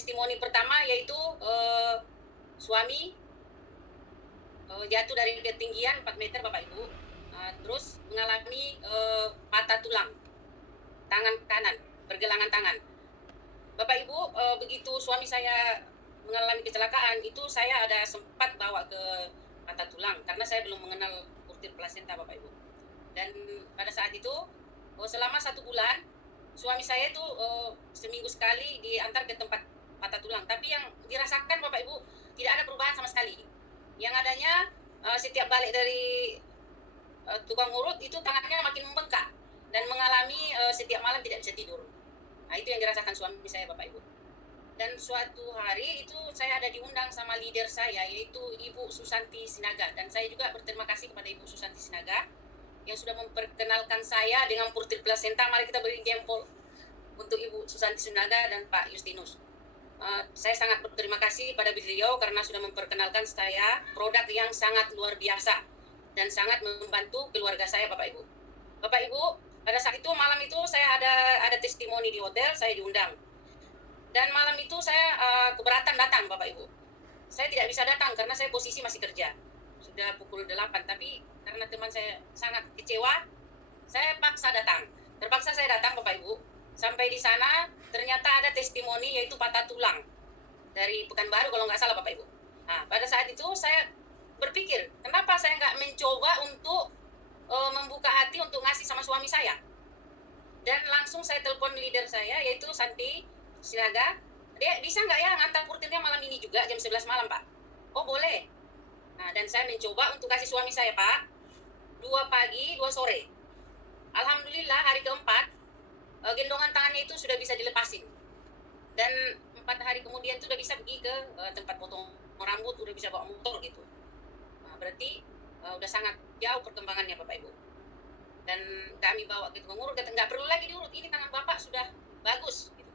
testimoni pertama yaitu suami jatuh dari ketinggian 4 meter Bapak Ibu, terus mengalami patah tulang tangan kanan, pergelangan tangan. Bapak Ibu, begitu suami saya mengalami kecelakaan itu saya ada sempat bawa ke patah tulang karena saya belum mengenal portir plasenta Bapak Ibu. Dan pada saat itu selama 1 bulan suami saya itu seminggu sekali diantar ke tempat patah tulang, tapi yang dirasakan Bapak Ibu tidak ada perubahan sama sekali. Yang adanya setiap balik dari tukang urut itu tangannya makin membengkak dan mengalami setiap malam tidak bisa tidur. Nah, itu yang dirasakan suami saya Bapak Ibu. Dan suatu hari itu saya ada diundang sama leader saya yaitu Ibu Susanti Sinaga, dan saya juga berterima kasih kepada Ibu Susanti Sinaga yang sudah memperkenalkan saya dengan portir plasenta. Mari kita beri jempol untuk Ibu Susanti Sinaga dan Pak Justinus. Saya sangat berterima kasih pada beliau karena sudah memperkenalkan saya produk yang sangat luar biasa dan sangat membantu keluarga saya Bapak Ibu. Bapak Ibu, pada saat itu malam itu saya ada testimoni di hotel, saya diundang. Dan malam itu saya keberatan datang Bapak Ibu. Saya tidak bisa datang karena saya posisi masih kerja. Sudah pukul 8, tapi karena teman saya sangat kecewa, saya paksa datang. Terpaksa saya datang Bapak Ibu. Sampai di sana ternyata ada testimoni yaitu patah tulang dari Pekanbaru kalau nggak salah Bapak Ibu. Nah, pada saat itu saya berpikir, kenapa saya nggak mencoba untuk membuka hati untuk ngasih sama suami saya. Dan langsung saya telepon leader saya yaitu Santi Sinaga. Dia bisa nggak ya ngantar portirnya malam ini juga jam 11 malam Pak? Oh boleh. Nah, dan saya mencoba untuk kasih suami saya Pak 2 pagi 2 sore. Alhamdulillah hari keempat gendongan tangannya itu sudah bisa dilepasin, dan 4 hari kemudian itu udah bisa pergi ke tempat potong rambut, udah bisa bawa motor gitu. Nah, berarti udah sangat jauh perkembangannya Bapak Ibu. Dan kami bawa ke tukang urut, nggak perlu lagi diurut, ini tangan Bapak sudah bagus gitu.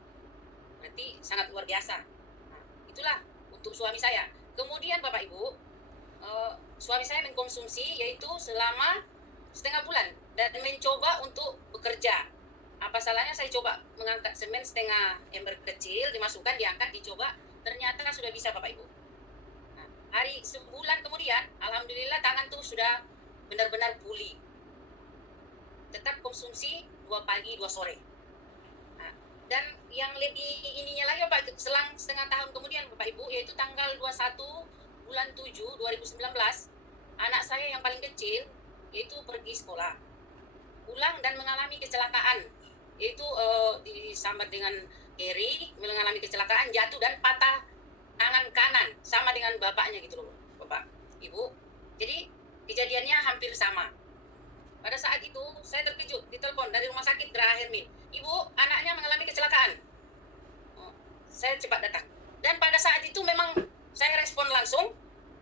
Berarti sangat luar biasa. Nah, itulah untuk suami saya. Kemudian Bapak Ibu, suami saya mengkonsumsi yaitu selama setengah bulan dan mencoba untuk bekerja. Apa salahnya saya coba mengangkat semen setengah ember kecil, dimasukkan, diangkat, dicoba, ternyata sudah bisa Bapak Ibu. Nah, hari sebulan kemudian, alhamdulillah tangan tuh sudah benar-benar pulih. Tetap konsumsi 2 pagi 2 sore. Nah, dan yang lebih ininya lagi Bapak, selang setengah tahun kemudian Bapak Ibu, yaitu tanggal 21 bulan 7 2019, anak saya yang paling kecil yaitu pergi sekolah, pulang dan mengalami kecelakaan, yaitu disambar dengan Eri, mengalami kecelakaan, jatuh dan patah tangan kanan sama dengan bapaknya gitu loh Bapak Ibu. Jadi kejadiannya hampir sama. Pada saat itu saya terkejut, ditelepon dari rumah sakit Geraha Hermin, Ibu anaknya mengalami kecelakaan. Saya cepat datang, dan pada saat itu memang saya respon langsung.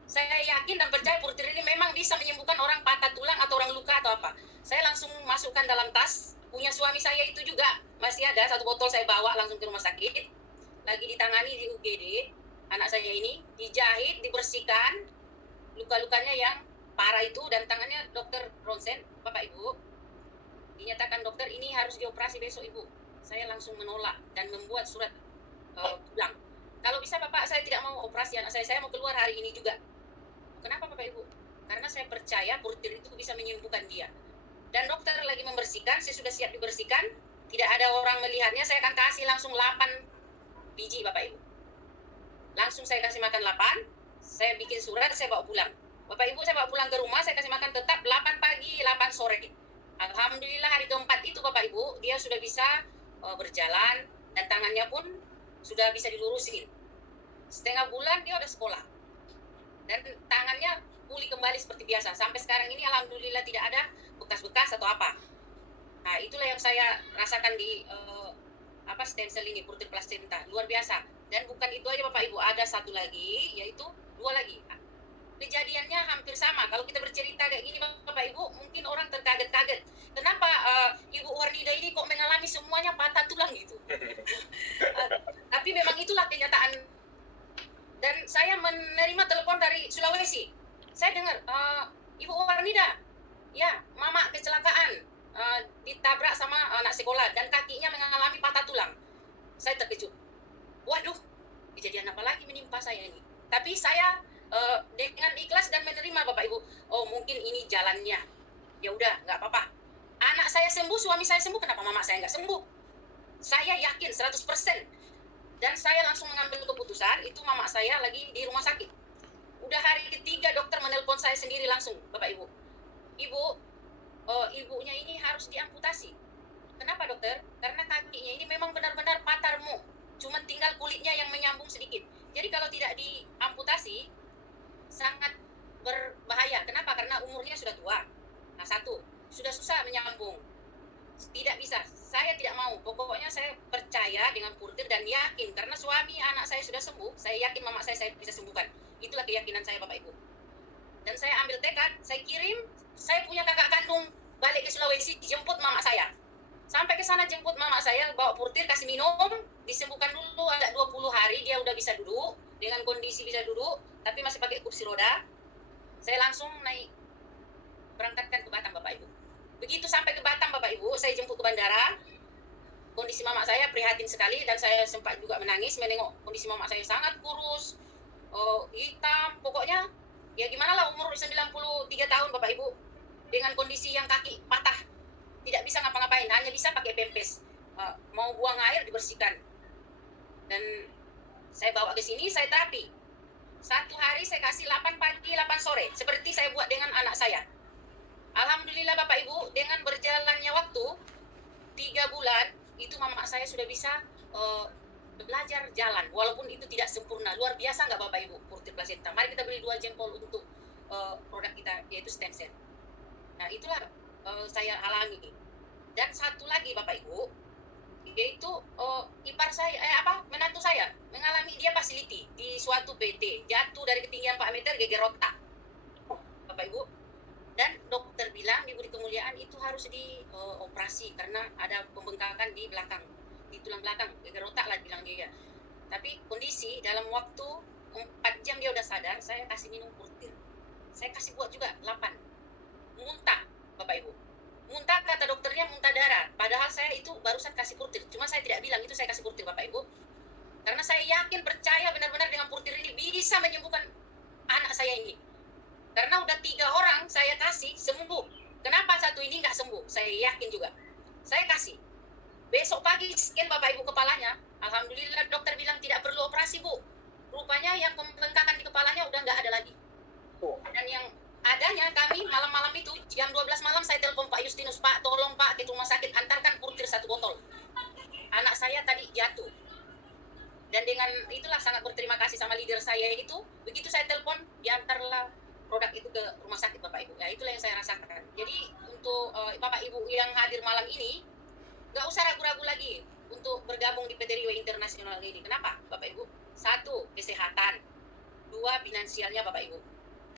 Saya yakin dan percaya portir ini memang bisa menyembuhkan orang patah tulang atau orang luka atau apa. Saya langsung masukkan dalam tas punya suami saya itu juga, masih ada 1 botol, saya bawa langsung ke rumah sakit. Lagi ditangani di UGD, anak saya ini dijahit, dibersihkan luka-lukanya yang parah itu, dan tangannya dokter ronsen Bapak Ibu. Dinyatakan dokter ini harus dioperasi besok Ibu. Saya langsung menolak dan membuat surat pulang. Kalau bisa Bapak, saya tidak mau operasi anak saya mau keluar hari ini juga. Kenapa Bapak Ibu? Karena saya percaya portir itu bisa menyembuhkan dia. Dan dokter lagi membersihkan, saya sudah siap dibersihkan, tidak ada orang melihatnya, saya akan kasih langsung 8 biji Bapak Ibu. Langsung saya kasih makan 8, saya bikin surat, saya bawa pulang. Bapak Ibu, saya bawa pulang ke rumah, saya kasih makan tetap 8 pagi, 8 sore. Alhamdulillah hari keempat itu Bapak Ibu, dia sudah bisa berjalan, dan tangannya pun sudah bisa dilurusin. Setengah bulan dia udah sekolah. Dan tangannya pulih kembali seperti biasa. Sampai sekarang ini alhamdulillah tidak ada bekas-bekas atau apa. Nah, itulah yang saya rasakan di stem cell ini, portir plasenta. Luar biasa. Dan bukan itu aja Bapak Ibu, ada satu lagi, yaitu 2 lagi. Kejadiannya hampir sama. Kalau kita bercerita kayak gini Bapak Ibu, mungkin orang terkaget-kaget. Kenapa Ibu Warnida ini kok mengalami semuanya patah tulang gitu. Tapi memang itulah kenyataan. Dan saya menerima telepon dari Sulawesi. Saya dengar, Ibu Warnida, ya mama kecelakaan, ditabrak sama anak sekolah dan kakinya mengalami patah tulang. Saya terkejut. Waduh, saya ini. Tapi saya dengan ikhlas dan menerima Bapak Ibu. Oh mungkin ini jalannya. Ya udah nggak apa-apa. Anak saya sembuh, suami saya sembuh, kenapa mama saya nggak sembuh? Saya yakin 100%. Dan saya langsung mengambil keputusan, itu mama saya lagi di rumah sakit. Udah hari ketiga dokter menelpon saya sendiri langsung, Bapak Ibu. Ibu, ibunya ini harus diamputasi. Kenapa dokter? Karena kakinya ini memang benar-benar patah remuk. Cuma tinggal kulitnya yang menyambung sedikit. Jadi kalau tidak diamputasi, sangat berbahaya. Kenapa? Karena umurnya sudah tua. Nah, satu, sudah susah menyambung. Tidak bisa, saya tidak mau. Pokoknya saya percaya dengan Purtir dan yakin. Karena suami anak saya sudah sembuh, saya yakin mama saya bisa sembuhkan. Itulah keyakinan saya Bapak Ibu. Dan saya ambil tekad, saya kirim, saya punya kakak kandung balik ke Sulawesi, jemput mama saya. Sampai ke sana jemput mama saya, bawa Purtir, kasih minum, disembuhkan dulu, ada 20 hari dia udah bisa duduk, dengan kondisi bisa duduk, tapi masih pakai kursi roda. Saya langsung naik, berangkatkan ke Batam Bapak Ibu. Begitu sampai ke Batam Bapak Ibu, saya jemput ke bandara. Kondisi mama saya prihatin sekali dan saya sempat juga menangis menengok kondisi mama saya sangat kurus, hitam, pokoknya ya gimana lah, umur 93 tahun Bapak Ibu, dengan kondisi yang kaki patah, tidak bisa ngapa-ngapain, hanya bisa pakai pempes, mau buang air dibersihkan. Dan saya bawa ke sini, saya terapi. Satu hari saya kasih 8 pagi, 8 sore, seperti saya buat dengan anak saya. Alhamdulillah Bapak Ibu, dengan berjalannya waktu 3 bulan, itu mama saya sudah bisa belajar jalan, walaupun itu tidak sempurna. Luar biasa nggak Bapak Ibu, Purtir Placenta. Mari kita beri 2 jempol untuk produk kita, yaitu stem cell. Nah itulah saya alami. Dan satu lagi Bapak Ibu, yaitu ipar saya, menantu saya mengalami, dia facility di suatu PT, jatuh dari ketinggian 4 meter, geger otak Bapak Ibu. Dan dokter bilang di Budi Kemuliaan itu harus dioperasi karena ada pembengkakan di belakang, di tulang belakang, geger otak lah bilang dia. Tapi kondisi dalam waktu 4 jam dia udah sadar. Saya kasih minum Purtir, saya kasih buat juga 8, muntah Bapak Ibu, muntah, kata dokternya muntah darah, padahal saya itu barusan kasih Purtir, cuma saya tidak bilang itu saya kasih Purtir Bapak Ibu, karena saya yakin, percaya benar-benar dengan Purtir ini bisa menyembuhkan anak saya ini. Karena udah 3 orang saya kasih sembuh. Kenapa satu ini nggak sembuh? Saya yakin juga. Saya kasih. Besok pagi scan Bapak Ibu kepalanya. Alhamdulillah dokter bilang tidak perlu operasi Bu. Rupanya yang pembengkakan di kepalanya udah nggak ada lagi. Dan yang adanya, kami malam-malam itu jam 12 malam saya telepon Pak Justinus, Pak tolong Pak ke rumah sakit antarkan Purtir 1 botol. Anak saya tadi jatuh. Dan dengan itulah sangat berterima kasih sama leader saya itu. Begitu saya telepon, diantarlah produk itu ke rumah sakit Bapak Ibu. Ya itulah yang saya rasakan. Jadi untuk Bapak Ibu yang hadir malam ini, nggak usah ragu-ragu lagi untuk bergabung di PT Riway Internasional ini. Kenapa Bapak Ibu? 1, kesehatan. 2, finansialnya Bapak Ibu.